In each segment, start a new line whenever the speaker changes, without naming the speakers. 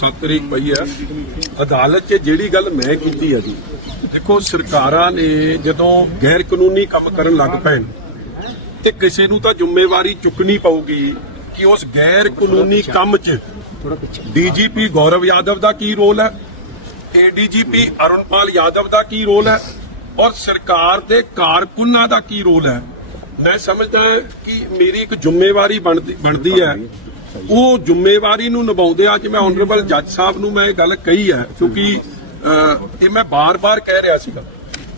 7 ਤਰੀਕ ਪਈ ਹੈ ਅਦਾਲਤ 'ਚ ਜਿਹੜੀ ਗੱਲ ਮੈਂ ਕੀਤੀ ਹੈ ਜੀ, ਦੇਖੋ ਸਰਕਾਰਾਂ ਨੇ ਜਦੋਂ ਗੈਰ ਕਾਨੂੰਨੀ ਕੰਮ ਕਰਨ ਲੱਗ ਪੈਣ ਤੇ ਕਿਸੇ ਨੂੰ ਤਾਂ ਜ਼ਿੰਮੇਵਾਰੀ ਚੁੱਕਣੀ ਪਊਗੀ ਕਿ ਉਸ ਗੈਰ ਕਾਨੂੰਨੀ ਕੰਮ 'ਚ ਡੀਜੀਪੀ ਗੌਰਵ ਯਾਦਵ ਦਾ ਕੀ ਰੋਲ ਹੈ, ਏਡੀਜੀਪੀ ਅਰੁਣਪਾਲ ਯਾਦਵ ਦਾ ਕੀ ਰੋਲ ਹੈ ਔਰ ਸਰਕਾਰ ਦੇ ਕਾਰਕੁਨਾਂ ਦਾ ਕੀ ਰੋਲ ਹੈ। ਮੈਂ ਸਮਝਦਾ ਕਿ ਮੇਰੀ ਇੱਕ ਜ਼ਿੰਮੇਵਾਰੀ ਬਣਦੀ ਬਣਦੀ ਹੈ ਉਹ ਜ਼ਿੰਮੇਵਾਰੀ ਨੂੰ ਨਿਭਾਉਂਦੇ ਅੱਜ ਮੈਂ ਆਨਰੇਬਲ ਜੱਜ ਸਾਹਿਬ ਨੂੰ ਮੈਂ ਇਹ ਗੱਲ ਕਹੀ ਹੈ, ਕਿਉਂਕਿ ਇਹ ਮੈਂ ਬਾਰ-ਬਾਰ ਕਹਿ ਰਿਹਾ ਸੀਗਾ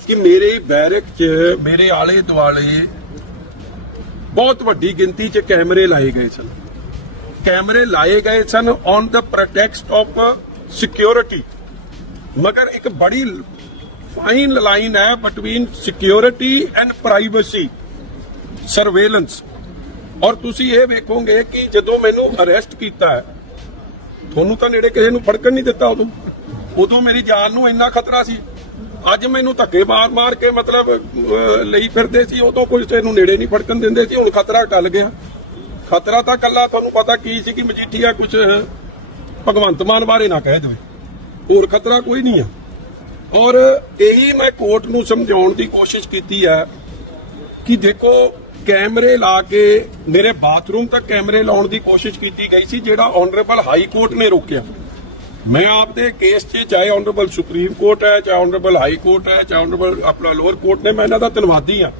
ਕਿ ਮੇਰੇ ਬੈਰਕ 'ਚ, ਮੇਰੇ ਆਲੇ ਦੁਆਲੇ ਬਹੁਤ ਵੱਡੀ ਗਿਣਤੀ 'ਚ ਕੈਮਰੇ ਲਾਏ ਗਏ ਸਨ। ਕੈਮਰੇ ਲਾਏ ਗਏ ਸਨ on the pretext of security ਮਗਰ ਇੱਕ ਬੜੀ ਫਾਈਨ ਲਾਈਨ ਹੈ between security and privacy surveillance ਔਰ ਤੁਸੀਂ ਇਹ ਵੇਖੋਗੇ ਕਿ ਜਦੋਂ ਮੈਨੂੰ ਅਰੈਸਟ ਕੀਤਾ ਤੁਹਾਨੂੰ ਤਾਂ ਨੇੜੇ ਕਿਸੇ ਨੂੰ ਫੜਕਣ ਨਹੀਂ ਦਿੱਤਾ ਉਦੋਂ। ਉਦੋਂ ਮੇਰੀ ਜਾਨ ਨੂੰ ਇੰਨਾ ਖਤਰਾ ਸੀ। ਅੱਜ ਮੈਨੂੰ ਧੱਕੇ ਮਾਰ ਮਾਰ ਕੇ ਮਤਲਬ ਲਈ ਫਿਰਦੇ ਸੀ। ਉਦੋਂ ਕੋਈ ਕਿਸੇ ਨੇੜੇ ਨਹੀਂ ਫੜਕਣ ਦਿੰਦੇ ਸੀ। ਹੁਣ ਖਤਰਾ ਟਲ ਗਿਆ। ਖਤਰਾ ਤਾਂ ਕੱਲਾ ਤੁਹਾਨੂੰ ਪਤਾ ਕੀ ਸੀ ਕਿ ਮਜੀਠੀਆ ਕੁਝ ਭਗਵੰਤ ਮਾਨ ਬਾਰੇ ਨਾ ਕਹਿ ਦੇਵੇ। ਹੋਰ ਖਤਰਾ ਕੋਈ ਨਹੀਂ ਆ। ਔਰ ਇਹੀ ਮੈਂ ਕੋਰਟ ਨੂੰ ਸਮਝਾਉਣ ਦੀ ਕੋਸ਼ਿਸ਼ ਕੀਤੀ ਹੈ ਕਿ ਦੇਖੋ ਕੈਮਰੇ ਲਾ ਕੇ ਮੇਰੇ ਬਾਥਰੂਮ ਤੱਕ ਕੈਮਰੇ ਲਾਉਣ ਦੀ ਕੋਸ਼ਿਸ਼ ਕੀਤੀ ਗਈ ਸੀ, ਜਿਹੜਾ ਆਨਰੇਬਲ ਹਾਈ ਕੋਰਟ ਨੇ ਰੋਕਿਆ। ਮੈਂ ਆਪਦੇ ਕੇਸ 'ਚ ਚਾਹੇ ਆਨਰੇਬਲ ਸੁਪਰੀਮ ਕੋਰਟ ਹੈ, ਚਾਹੇ ਆਨਰੇਬਲ ਹਾਈ ਕੋਰਟ ਹੈ, ਚਾਹੇ ਆਨਰੇਬਲ ਆਪਣਾ ਲੋਅਰ ਕੋਰਟ ਨੇ, ਮੈਂ ਇਹਨਾਂ ਦਾ ਧੰਨਵਾਦੀ ਹਾਂ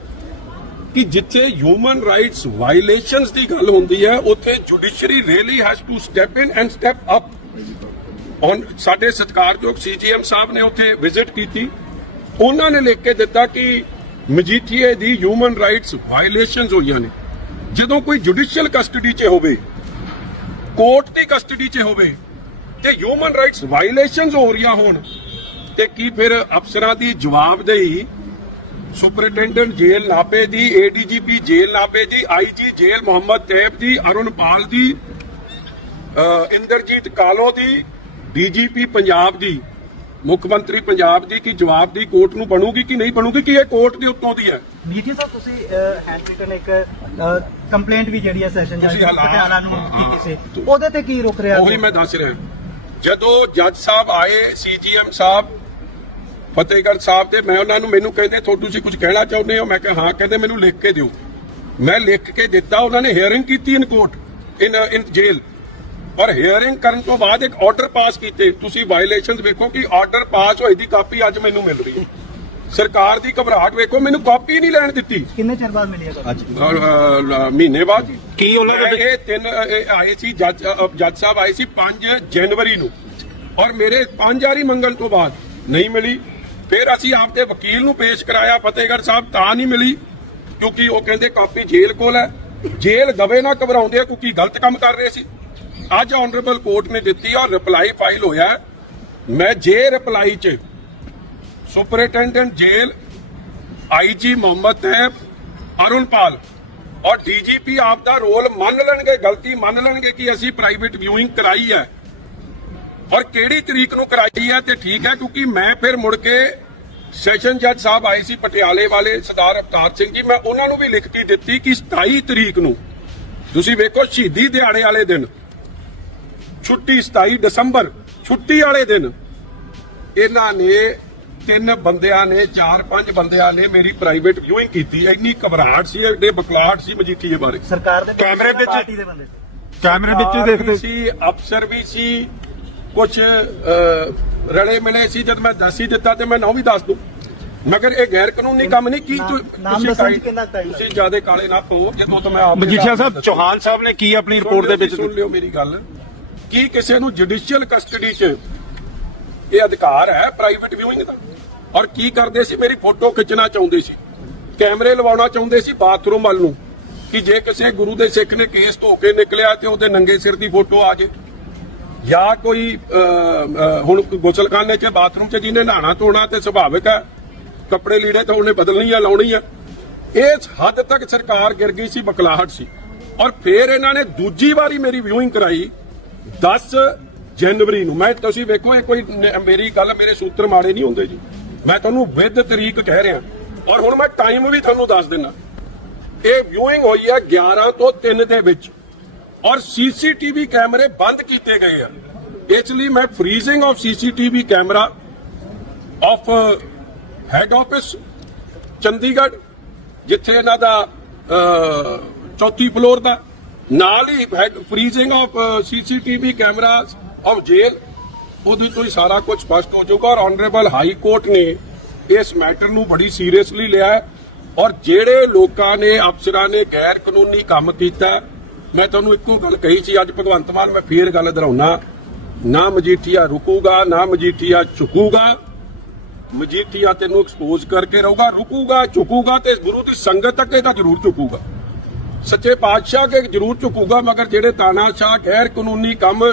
ਕਿ ਜਿੱਥੇ ਹਿਊਮਨ ਰਾਈਟਸ ਵਾਇਲੇਸ਼ਨਸ ਦੀ ਗੱਲ ਹੁੰਦੀ ਹੈ, ਉੱਥੇ judiciary really has to step in and step up on ਸਾਡੇ ਸਤਿਕਾਰਯੋਗ ਸੀਜੀਐਮ ਸਾਹਿਬ ਨੇ ਉੱਥੇ ਵਿਜ਼ਿਟ ਕੀਤੀ। ਉਹਨਾਂ ਨੇ ਲਿਖ ਕੇ ਦਿੱਤਾ ਕਿ ਮਜੀਠੀਏ ਦੀ ਹਿਊਮਨ ਰਾਈਟਸ ਵਾਇਲੇਸ਼ਨਸ ਹੋਈਆਂ ਨੇ। ਜਦੋਂ ਕੋਈ ਜੁਡੀਸ਼ੀਅਲ ਕਸਟਡੀ 'ਚ ਹੋਵੇ ਕੋਰਟ ਦੀ ਕਸਟਡੀ 'ਚ ਹੋਵੇ, ਤੇ ਹਿਊਮਨ ਰਾਈਟਸ ਵਾਇਲੇਸ਼ਨਸ ਹੋ ਰਹੀਆਂ ਹੋਣ, ਤੇ ਕੀ ਫਿਰ ਅਫਸਰਾਂ ਦੀ ਜਵਾਬਦੇਹੀ ਸੁਪਰਿੰਟੈਂਡੈਂਟ ਜੇਲ੍ਹ ਨਾਪੇ ਦੀ ਏਡੀਜੀਪੀ ਜੇਲ੍ਹ ਨਾਪੇ ਦੀ ਆਈਜੀ ਜੇਲ੍ਹ ਮੁਹੰਮਦ ਤੈਬ ਦੀ ਅਰੁਣਪਾਲ ਦੀ ਇੰਦਰਜੀਤ ਕਾਲੋ ਦੀ ਡੀਜੀਪੀ ਪੰਜਾਬ ਦੀ ਮੁੱਖ ਮੰਤਰੀ ਪੰਜਾਬ ਦੀ ਕੀ ਜਵਾਬ ਦੀ ਕੋਰਟ ਨੂੰ ਬਣੂਗੀ ਕਿ ਨਹੀਂ ਬਣੂਗੀ ਕਿ ਇਹ ਕੋਰਟ ਦੇ ਉੱਤੋਂ ਦੀ ਹੈ?
ਨੀਤੀ ਸਾਹਿਬ ਤੁਸੀਂ ਹੈਂਡ ਰਿਟਨ ਇੱਕ ਕੰਪਲੇਂਟ ਵੀ ਜਿਹੜੀ ਹੈ ਸੈਸ਼ਨ ਜੱਜ ਪਟਿਆਲਾ ਨੂੰ
ਹਾਂ,
ਕੀਤੀ ਸੀ
ਤੂੰ-
ਉਹਦੇ ਤੇ ਕੀ ਰੁਕ ਰਿਹਾ
ਉਹੀ ਮੈਂ ਦੱਸ ਰਿਹਾ। ਜਦੋਂ ਜੱਜ ਸਾਹਿਬ ਆਏ ਸੀਜੀਐਮ ਸਾਹਿਬ ਫਤਿਹਗੜ੍ਹ ਸਾਹਿਬ ਤੇ ਮੈਂ ਉਹਨਾਂ ਨੂੰ ਮੈਨੂੰ ਕਹਿੰਦੇ ਤੁਸੀਂ ਕੁਝ ਕਹਿਣਾ ਚਾਹੁੰਦੇ ਹੋ? ਮੈਂ ਕਿਹਾ ਹਾਂ ਕਹਿੰਦੇ ਮੈਨੂੰ ਲਿਖ ਕੇ ਦਿਓ। ਮੈਂ ਲਿਖ ਕੇ ਦਿੱਤਾ ਉਹਨਾਂ ਨੇ ਹੀਅਰਿੰਗ ਕੀਤੀ ਇਨ ਕੋਰਟ ਇਨ ਇਨ ਔਰ ਹੀਅਰਿੰਗ ਕਰਨ ਤੋਂ ਬਾਅਦ ਇੱਕ ਆਰਡਰ ਪਾਸ ਕੀਤੇ। ਤੁਸੀਂ ਵਾਇਲੇਸ਼ਨਸ ਵੇਖੋ ਕਿ ਆਰਡਰ ਪਾਸ ਹੋਈ ਦੀ ਕਾਪੀ ਅੱਜ ਮੈਨੂੰ ਮਿਲ ਰਹੀ ਹੈ। ਸਰਕਾਰ ਦੀ ਘਬਰਾਹਟ ਵੇਖੋ ਮੈਨੂੰ ਕਾਪੀ ਨਹੀਂ ਲੈਣ ਦਿੱਤੀ।
ਕਿੰਨੇ ਚਿਰ ਬਾਅਦ ਮਿਲੀ ਹੈ
ਅਹ, ਮਹੀਨੇ ਬਾਅਦ
ਕੀ ਉਹਨਾਂ ਦੇ
ਇਹ ਤਿੰਨ ਇਹ ਆਏ ਸੀ ਜੱਜ ਜੱਜ ਸਾਹਿਬ ਆਏ ਸੀ 5 ਜਨਵਰੀ ਨੂੰ। ਔਰ ਮੇਰੇ ਪੰਜ ਵਾਰੀ ਮੰਗਣ ਤੋਂ ਬਾਅਦ ਨਹੀਂ ਮਿਲੀ। ਫਿਰ ਅਸੀਂ ਆਪਦੇ ਵਕੀਲ ਨੂੰ ਪੇਸ਼ ਕਰਾਇਆ ਫਤਿਹਗੜ੍ਹ ਸਾਹਿਬ ਤਾਂ ਨਹੀਂ ਮਿਲੀ। ਕਿਉਂਕਿ ਉਹ ਕਹਿੰਦੇ ਕਾਪੀ ਜੇਲ੍ਹ ਕੋਲ ਹੈ। ਜੇਲ੍ਹ ਦਵੇ ਨਾ ਘਬਰਾਉਂਦੇ ਕਿਉਂਕਿ ਗਲਤ ਕੰਮ ਕਰ ਰਹੇ ਸੀ। ਅੱਜ ਆਨਰੇਬਲ ਕੋਰਟ ਨੇ ਦਿੱਤੀ ਔਰ ਰਿਪਲਾਈ ਫਾਈਲ ਹੋਇਆ ਮੈਂ ਜੇ ਰਿਪਲਾਈ 'ਚ superintendent jail IG Mohammad Taib Arunpal ਔਰ ਡੀਜੀਪੀ ਆਪ ਦਾ ਰੋਲ ਮੰਨ ਲੈਣਗੇ, ਗਲਤੀ ਮੰਨ ਲੈਣਗੇ ਕਿ ਅਸੀਂ ਪ੍ਰਾਈਵੇਟ ਵਿਊਇੰਗ ਕਰਾਈ ਹੈ। ਔਰ ਕਿਹੜੀ ਤਰੀਕ ਨੂੰ ਕਰਾਈ ਹੈ ਤੇ ਠੀਕ ਹੈ, ਕਿਉਂਕਿ ਮੈਂ ਫਿਰ ਮੁੜ ਕੇ ਸੈਸ਼ਨ ਜੱਜ ਸਾਹਿਬ ਆਏ ਸੀ ਪਟਿਆਲੇ ਵਾਲੇ, ਸਰਦਾਰ ਅਵਤਾਰ ਸਿੰਘ ਜੀ, ਮੈਂ ਉਹਨਾਂ ਨੂੰ ਵੀ ਲਿਖ ਕੇ ਦਿੱਤੀ ਕਿ 27 ਤਰੀਕ ਨੂੰ ਤੁਸੀਂ ਵੇਖੋ ਸ਼ਹੀਦੀ ਦਿਹਾੜੇ ਵਾਲੇ ਦਿਨ ਛੁੱਟੀ 27 ਦਸੰਬਰ ਛੁੱਟੀ ਵਾਲੇ ਦਿਨ ਇਹਨਾਂ ਨੇ ਤਿੰਨ ਬੰਦਿਆਂ ਨੇ ਚਾਰ ਪੰਜ ਬੰਦਿਆਂ ਨੇ ਮੇਰੀ ਪ੍ਰਾਈਵੇਟ ਵਿਊਇੰਗ ਕੀਤੀ। ਇੰਨੀ ਘਬਰਾਹਟ ਸੀ ਐਡੇ ਬਕਲਾਹਟ ਸੀ ਮਜੀਠੀਏ ਬਾਰੇ।
ਸਰਕਾਰ ਦੇ
ਕੈਮਰੇ ਵਿੱਚ-
ਪਾਰਟੀ ਦੇ ਬੰਦੇ?
ਕੈਮਰੇ ਵਿੱਚ ਹੀ ਦੇਖਦੇ।
ਵੀ ਸੀ ਅਫਸਰ ਵੀ ਸੀ ਕੁਝ ਰਲੇ ਮਿਲੇ ਸੀ। ਜਦ ਮੈਂ ਦੱਸ ਹੀ ਦਿੱਤਾ ਤੇ ਮੈਂ ਨਾ ਵੀ ਦੱਸ ਦੂੰ। ਮਗਰ ਇਹ ਗੈਰ ਕਾਨੂੰਨੀ ਕੰਮ ਨਹੀਂ। ਕੀ ਤੁਸੀਂ ਜ਼ਿਆਦਾ ਕਾਲੇ ਨਾ ਪਵੋ ਜਦੋਂ ਤੋਂ ਮੈਂ ਆਪ
ਮਜੀਠੀਆ ਸਾਹਿਬ ਚੌਹਾਨ ਸਾਹਿਬ ਨੇ ਕੀ ਆਪਣੀ ਰਿਪੋਰਟ ਦੇ ਵਿੱਚ
ਸੁਣ ਲਿਓ ਮੇਰੀ ਗੱਲ। ਕੀ ਕਿਸੇ ਨੂੰ ਜੁਡੀਸ਼ੀਅਲ ਕਸਟਡੀ 'ਚ ਇਹ ਅਧਿਕਾਰ ਹੈ? ਪ੍ਰਾਈਵੇਟ ਵਿਊਇੰਗ ਦਾ। ਔਰ ਕੀ ਕਰਦੇ ਸੀ? ਮੇਰੀ ਫੋਟੋ ਖਿੱਚਣਾ ਚਾਹੁੰਦੇ ਸੀ। ਕੈਮਰੇ ਲਵਾਉਣਾ ਚਾਹੁੰਦੇ ਸੀ ਬਾਥਰੂਮ ਵੱਲ ਨੂੰ। ਕਿ ਜੇ ਕਿਸੇ ਗੁਰੂ ਦੇ ਸਿੱਖ ਨੇ ਕੇਸ ਧੋ ਕੇ ਨਿਕਲਿਆ ਤੇ ਉਹਦੇ ਨੰਗੇ ਸਿਰ ਦੀ ਫੋਟੋ ਆ ਜੇ। ਜਾਂ ਕੋਈ ਹੁਣ ਗੁਸਲਖਾਨੇ 'ਚ ਬਾਥਰੂਮ 'ਚ ਜਿਹਨੇ ਨਹਾਣਾ ਧੋਣਾ ਤੇ ਸੁਭਾਵਿਕ ਹੈ, ਕੱਪੜੇ ਲੀੜੇ ਤਾਂ ਉਹਨੇ ਬਦਲਣੀ ਆ, ਲਾਉਣੀ ਆ। ਇਸ ਹੱਦ ਤੱਕ ਸਰਕਾਰ ਗਿਰ ਗਈ ਸੀ, ਬਕਲਾਹਟ ਸੀ। ਔਰ ਫਿਰ ਇਹਨਾਂ ਨੇ ਦੂਜੀ ਵਾਰੀ ਮੇਰੀ ਵਿਊਇੰਗ ਕਰਾਈ। 10 ਜਨਵਰੀ ਨੂੰ। ਮੈਂ ਤੁਸੀਂ ਵੇਖੋ, ਇਹ ਕੋਈ ਮੇਰੀ ਗੱਲ ਮੇਰੇ ਸੂਤਰ ਮਾੜੇ ਨਹੀਂ ਹੁੰਦੇ ਜੀ। ਮੈਂ ਤੁਹਾਨੂੰ ਵਿਦ ਤਰੀਕ ਕਹਿ ਰਿਹਾ। ਔਰ ਹੁਣ ਮੈਂ ਟਾਈਮ ਵੀ ਤੁਹਾਨੂੰ ਦੱਸ ਦਿੰਦਾ। ਇਹ ਵਿਊਇੰਗ ਹੋਈ ਹੈ 11 ਤੋਂ 3 ਦੇ ਵਿੱਚ। ਔਰ ਸੀਸੀਟੀਵੀ ਕੈਮਰੇ ਬੰਦ ਕੀਤੇ ਗਏ ਆ। ਇਸ ਲਈ ਮੈਂ freezing of CCTV camera of head office Chandigarh, ਜਿੱਥੇ ਇਹਨਾਂ ਦਾ ਚੌਥੀ ਫਲੋਰ ਦਾ ਨਾਲ ਹੀ freezing of CCTV cameras of jail ਉਹਦੇ ਤੋਂ ਹੀ ਸਾਰਾ ਕੁਝ ਸਪਸ਼ਟ ਹੋ ਜਾਊਗਾ। ਔਰ ਆਨਰੇਬਲ ਹਾਈ ਕੋਰਟ ਨੇ ਇਸ ਮੈਟਰ ਨੂੰ ਬੜੀ ਸੀਰੀਅਸਲੀ ਲਿਆ ਹੈ। ਔਰ ਜਿਹੜੇ ਲੋਕਾਂ ਨੇ, ਅਫਸਰਾਂ ਨੇ ਗੈਰ ਕਾਨੂੰਨੀ ਕੰਮ ਕੀਤਾ, ਮੈਂ ਤੁਹਾਨੂੰ ਇੱਕੋ ਗੱਲ ਕਹੀ ਸੀ, ਅੱਜ ਭਗਵੰਤ ਮਾਨ ਮੈਂ ਫੇਰ ਗੱਲ ਦੁਹਰਾਉਣਾ। ਨਾ ਮਜੀਠੀਆ ਰੁਕੂਗਾ, ਨਾ ਮਜੀਠੀਆ ਝੁਕੂਗਾ। ਮਜੀਠੀਆ ਤੈਨੂੰ ਐਕਸਪੋਜ਼ ਕਰਕੇ ਰਹੂਗਾ। ਰੁਕੂਗਾ, ਝੁਕੂਗਾ ਤੇ ਗੁਰੂ ਦੀ ਸੰਗਤ ਤੱਕ ਇਹ ਤਾਂ ਜ਼ਰੂਰ ਝੁਕੂਗਾ। ਸੱਚੇ ਪਾਤਸ਼ਾਹ ਕੇ ਜ਼ਰੂਰ ਝੁਕੂਗਾ, ਮਗਰ ਜਿਹੜੇ ਤਾਨਾਸ਼ਾਹ ਗੈਰ ਕਾਨੂੰਨੀ ਕੰਮ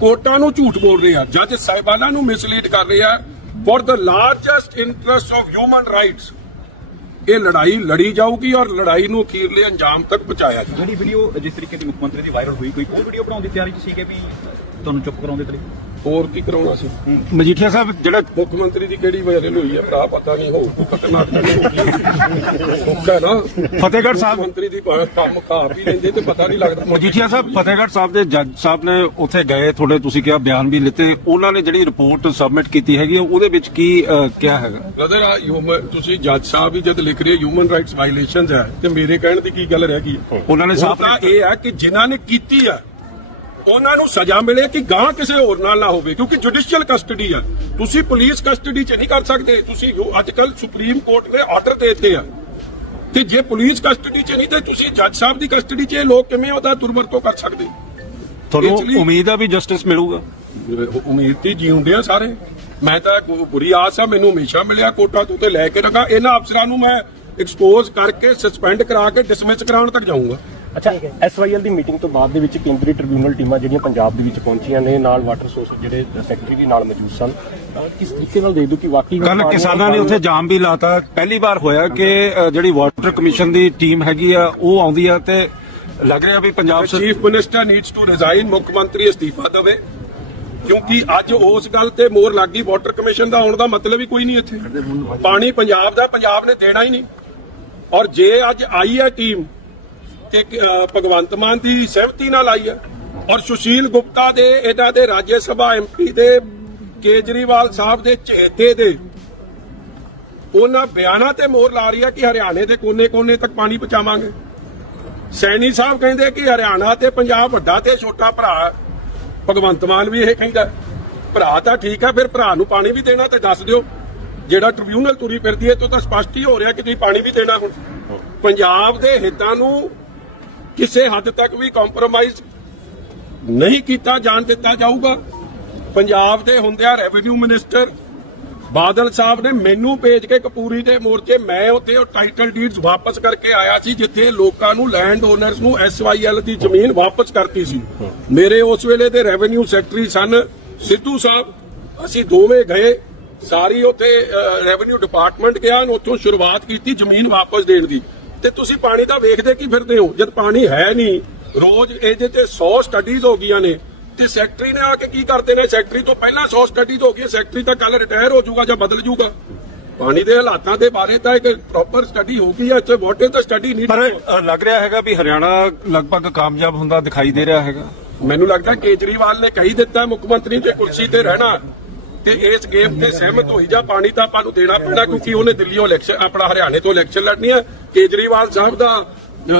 ਕੋਰਟਾਂ ਨੂੰ ਝੂਠ ਬੋਲ ਰਹੇ ਆ ਜੱਜ ਸਾਹਿਬਾਨਾਂ ਨੂੰ ਮਿਸਲੀਡ ਕਰ ਰਹੇ ਆ for the largest interest of human rights ਇਹ ਲੜਾਈ ਲੜੀ ਜਾਊਗੀ ਔਰ ਲੜਾਈ ਨੂੰ ਅਖੀਰਲੇ ਅੰਜਾਮ ਤੱਕ ਪਹੁੰਚਾਇਆ ਜਾਊਗਾ
ਜਿਹੜੀ ਵੀਡੀਓ ਜਿਸ ਤਰੀਕੇ ਦੀ ਮੁੱਖ ਮੰਤਰੀ ਦੀ ਵਾਇਰਲ ਹੋਈ, ਕੋਈ ਉਹ ਵੀਡੀਓ ਬਣਾਉਣ ਦੀ ਤਿਆਰੀ 'ਚ ਸੀਗੇ ਵੀ ਤੁਹਾਨੂੰ ਚੁੱਪ ਕਰਾਉਣ ਦੇ ਲਈ
ਹੋਰ ਕੀ ਕਰਾਉਣਾ ਸੀ?
ਮਜੀਠੀਆ ਸਾਹਿਬ ਜਿਹੜਾ
ਮੁੱਖ ਮੰਤਰੀ ਦੀ ਕਿਹੜੀ ਵਾਇਰਲ ਹੋਈ ਹੈ ਭਰਾ ਪਤਾ ਨਹੀਂ ਹੋਊ ਦੀ ਹੋਊਗੀ ਨਾ।
ਫਤਿਹਗੜ੍ਹ ਸਾਹਿਬ
ਮੰਤਰੀ ਦੀ ਕੰਮ ਖਾ ਵੀ ਲੈਂਦੇ ਤੇ ਪਤਾ ਨਹੀਂ ਲੱਗਦਾ।
ਮਜੀਠੀਆ ਸਾਹਿਬ ਫਤਿਹਗੜ੍ਹ ਸਾਹਿਬ ਦੇ ਜੱਜ ਸਾਹਿਬ ਨੇ ਉੱਥੇ ਗਏ ਥੋੜੇ ਤੁਸੀਂ ਕਿਹਾ ਬਿਆਨ ਵੀ ਲਿੱਤੇ। ਉਹਨਾਂ ਨੇ ਜਿਹੜੀ ਰਿਪੋਰਟ ਸਬਮਿਟ ਕੀਤੀ ਹੈਗੀ ਉਹਦੇ ਵਿੱਚ ਕੀ ਕਿਹਾ ਹੈਗਾ?
ਬ੍ਰਦਰ ਆ ਤੁਸੀਂ ਜੱਜ ਸਾਹਿਬ ਵੀ ਜਦ ਲਿਖ ਰਹੇ ਹਿਊਮਨ ਰਾਈਟਸ ਵਾਇਲੇਸ਼ਨਸ ਹੈ ਤੇ ਮੇਰੇ ਕਹਿਣ ਦੀ ਕੀ ਗੱਲ ਰਹਿ ਗਈ?
ਉਹਨਾਂ ਨੇ ਸਾਫ਼
ਇਹ ਹੈ ਕਿ ਜਿਨ੍ਹਾਂ ਨੇ ਕੀਤੀ ਆ ਉਹਨਾਂ ਨੂੰ ਸਜ਼ਾ ਮਿਲੇ ਕਿ ਗਾਂ ਕਿਸੇ ਹੋਰ ਨਾਲ ਨਾ ਹੋਵੇ ਕਿਉਂਕਿ ਜੁਡੀਸ਼ੀਅਲ ਕਸਟਡੀ ਆ। ਤੁਸੀਂ ਪੁਲਿਸ ਕਸਟਡੀ 'ਚ ਨਹੀਂ ਕਰ ਸਕਦੇ। ਤੁਸੀਂ ਅੱਜ ਕੱਲ ਸੁਪਰੀਮ ਕੋਰਟ ਨੇ ਆਰਡਰ ਦੇ ਦਿੱਤੇ ਆ। ਤੇ ਜੇ ਪੁਲਿਸ ਕਸਟਡੀ 'ਚ ਨਹੀਂ ਤੇ ਤੁਸੀਂ ਜੱਜ ਸਾਹਿਬ ਦੀ ਕਸਟਡੀ 'ਚ ਇਹ ਲੋਕ ਕਿਵੇਂ ਉਹਦਾ ਦੁਰਵਰਤੋਂ ਕਰ ਸਕਦੇ?
ਤੁਹਾਨੂੰ ਉਮੀਦ ਆ ਵੀ ਜਸਟਿਸ ਮਿਲੂਗਾ?
ਉਮੀਦ ਤੇ ਜਿਉਂਦੇ ਆ ਸਾਰੇ। ਮੈਂ ਤਾਂ ਬੁਰੀ ਆਸ ਆ ਮੈਨੂੰ ਹਮੇਸ਼ਾ ਮਿਲਿਆ ਕੋਟਾ ਤੋਂ ਤੇ ਲੈ ਕੇ ਰਗਾ ਇਹਨਾਂ ਅਫਸਰਾਂ ਨੂੰ ਮੈਂ ਐਕਸਪੋਜ਼ ਕਰਕੇ ਸਸਪੈਂਡ ਕਰਾ ਕੇ ਡਿਸਮਿਸ ਕਰਾਉਣ ਤੱਕ ਜਾਊਂਗਾ।
ਅੱਛਾ ਐਸਵਾਈਐਲ ਦੀ ਮੀਟਿੰਗ ਤੋਂ ਬਾਅਦ ਦੇ ਵਿੱਚ ਕੇਂਦਰੀ ਟ੍ਰਿਬਿਊਨਲ ਟੀਮਾਂ ਜਿਹੜੀਆਂ ਪੰਜਾਬ ਦੇ ਵਿੱਚ ਪਹੁੰਚੀਆਂ ਨੇ ਨਾਲ ਵਾਟਰ ਸੋਰਸ ਜਿਹੜੇ ਸੈਕਟਰੀ ਵੀ ਨਾਲ ਮੌਜੂਦ ਸਨ। ਕਿਸ ਤਰੀਕੇ ਨਾਲ ਦੇਖ ਦੋ ਕਿ ਵਾਕਈ
ਕੱਲ ਕਿਸਾਨਾਂ ਨੇ ਉੱਥੇ ਜਾਮ ਵੀ ਲਾਤਾ। ਪਹਿਲੀ ਵਾਰ ਹੋਇਆ ਕਿ ਜਿਹੜੀ ਵਾਟਰ ਕਮਿਸ਼ਨ ਦੀ ਟੀਮ ਹੈਗੀ ਆ ਉਹ ਆਉਂਦੀ ਆ ਤੇ ਲੱਗ ਰਿਹਾ ਵੀ Punjab
chief minister needs to resign ਮੁੱਖ ਮੰਤਰੀ ਅਸਤੀਫਾ ਦੇਵੇ। ਕਿਉਂਕਿ ਅੱਜ ਉਸ ਗੱਲ ਤੇ ਮੋਰ ਲੱਗੀ ਵਾਟਰ ਕਮਿਸ਼ਨ ਦਾ ਆਉਣ ਦਾ ਮਤਲਬ ਹੀ ਕੋਈ ਨਹੀਂ ਇੱਥੇ। ਪਾਣੀ ਪੰਜਾਬ ਦਾ ਪੰਜਾਬ ਨੇ ਦੇਣਾ ਹੀ ਨਹੀਂ। ਔਰ ਜੇ ਅੱਜ ਆਈ ਹੈ ਟੀਮ ਅਹ, ਭਗਵੰਤ ਮਾਨ ਦੀ ਸਹਿਮਤੀ ਨਾਲ ਆਈ ਹੈ। ਔਰ ਸੁਸ਼ੀਲ ਗੁਪਤਾ ਦੇ ਇਹਨਾਂ ਦੇ ਰਾਜ ਸਭਾ ਐਮਪੀ ਦੇ ਕੇਜਰੀਵਾਲ ਸਾਹਿਬ ਦੇ ਚਹੇਤੇ ਦੇ ਉਹਨਾਂ ਬਿਆਨਾਂ ਤੇ ਮੋਹਰ ਲਾ ਰਹੀ ਹੈ ਕਿ ਹਰਿਆਣੇ ਦੇ ਕੋਨੇ-ਕੋਨੇ ਤੱਕ ਪਾਣੀ ਪਹੁੰਚਾਵਾਂਗੇ। ਸੈਣੀ ਸਾਹਿਬ ਕਹਿੰਦੇ ਕਿ ਹਰਿਆਣਾ ਤੇ ਪੰਜਾਬ ਵੱਡਾ ਤੇ ਛੋਟਾ ਭਰਾ। ਭਗਵੰਤ ਮਾਨ ਵੀ ਇਹ ਕਹਿੰਦਾ। ਭਰਾ ਤਾਂ ਠੀਕ ਹੈ ਫਿਰ ਭਰਾ ਨੂੰ ਪਾਣੀ ਵੀ ਦੇਣਾ ਤੇ ਦੱਸ ਦਿਓ। ਜਿਹੜਾ ਟ੍ਰਿਬਿਊਨਲ ਤੁਰੀ ਫਿਰਦੀ ਹੈ ਤੋਂ ਤਾਂ ਸਪਸ਼ਟ ਹੀ ਹੋ ਰਿਹਾ ਕਿ ਤੁਸੀਂ ਪਾਣੀ ਵੀ ਦੇਣਾ ਹੁਣ। ਪੰਜਾਬ ਦੇ ਹਿੱਤਾਂ ਨੂੰ ਕਿਸੇ ਹੱਦ ਤੱਕ ਵੀ ਕੰਪਰੋਮਾਈਜ਼ ਨਹੀਂ ਕੀਤਾ, ਜਾਣ ਦਿੱਤਾ ਜਾਊਗਾ। ਪੰਜਾਬ ਦੇ ਹੁੰਦਿਆਂ ਰੈਵਨਿਊ ਮਿਨਿਸਟਰ ਬਾਦਲ ਸਾਹਿਬ ਨੇ ਮੈਨੂੰ ਭੇਜ ਕੇ ਕਪੂਰੀ ਦੇ ਮੋਰਚੇ, ਮੈਂ ਉੱਥੇ ਉਹ ਟਾਈਟਲ ਡੀਡਸ ਵਾਪਸ ਕਰਕੇ ਆਇਆ ਸੀ, ਜਿੱਥੇ ਲੋਕਾਂ ਨੂੰ ਲੈਂਡ ਓਨਰਸ ਨੂੰ ਐਸਵਾਈਐਲ ਦੀ ਜ਼ਮੀਨ ਵਾਪਸ ਕਰਤੀ ਸੀ। ਮੇਰੇ ਉਸ ਵੇਲੇ ਦੇ ਰੈਵਨਿਊ ਸੈਕਟਰੀ ਸਨ ਸਿੱਧੂ ਸਾਹਿਬ। ਅਸੀਂ ਦੋਵੇਂ ਗਏ, ਸਾਰੀ ਉੱਥੇ ਰੈਵਨਿਊ ਡਿਪਾਰਟਮੈਂਟ ਗਿਆ ਉੱਥੋਂ ਸ਼ੁਰੂਆਤ ਕੀਤੀ ਜ਼ਮੀਨ ਵਾਪਸ ਦੇਣ ਦੀ। ਤੇ ਤੁਸੀਂ ਪਾਣੀ ਦਾ ਵੇਖਦੇ ਕੀ ਫਿਰਦੇ ਹੋ? ਜਦ ਪਾਣੀ ਹੈ ਨਹੀਂ ਰੋਜ਼ ਇਹਦੇ ਤੇ 100 ਸਟੱਡੀਜ਼ ਹੋ ਗਈਆਂ ਨੇ। ਤੇ ਸੈਕਟਰੀ ਨੇ ਆ ਕੇ ਕੀ ਕਰਦੇ ਨੇ? ਸੈਕਟਰੀ ਤੋਂ ਪਹਿਲਾਂ 100 ਸਟੱਡੀਜ਼ ਹੋ ਗਈਆਂ ਸੈਕਟਰੀ ਤਾਂ ਕੱਲ ਰਿਟਾਇਰ ਹੋ ਜਾਊਗਾ ਜਾਂ ਬਦਲ ਜਾਊਗਾ। ਪਾਣੀ ਦੇ ਹਾਲਾਤਾਂ ਦੇ ਬਾਰੇ ਤਾਂ ਇੱਕ ਪ੍ਰੋਪਰ ਸਟੱਡੀ ਹੋ ਗਈ ਹੈ ਤੇ what is the study need
ਪਰ ਲੱਗ ਰਿਹਾ ਹੈਗਾ ਵੀ ਹਰਿਆਣਾ ਲਗਭਗ ਕਾਮਯਾਬ ਹੁੰਦਾ ਦਿਖਾਈ ਦੇ ਰਿਹਾ ਹੈਗਾ।
ਮੈਨੂੰ ਲੱਗਦਾ ਕੇਜਰੀਵਾਲ ਨੇ ਕਹੀ ਦਿੱਤਾ ਮੁੱਖ ਮੰਤਰੀ ਤੇ ਕੁਰਸੀ ਤੇ ਰਹਿਣਾ ਤੇ ਇਸ ਗੇਮ ਤੇ ਸਹਿਮਤ ਹੋਈ ਜਾ ਪਾਣੀ ਤਾਂ ਆਪਾਂ ਨੂੰ ਦੇਣਾ ਪੈਣਾ ਕਿਉਂਕਿ ਉਹਨੇ ਦਿੱਲੀੋਂ ਇਲੈਕਸ਼ਨ ਆਪਣਾ ਹਰਿਆਣੇ ਤੋਂ ਇਲੈਕਸ਼ਨ ਲੜਨੀ ਹੈ ਕੇਜਰੀਵਾਲ ਸਾਹਿਬ ਦਾ ਅਹ,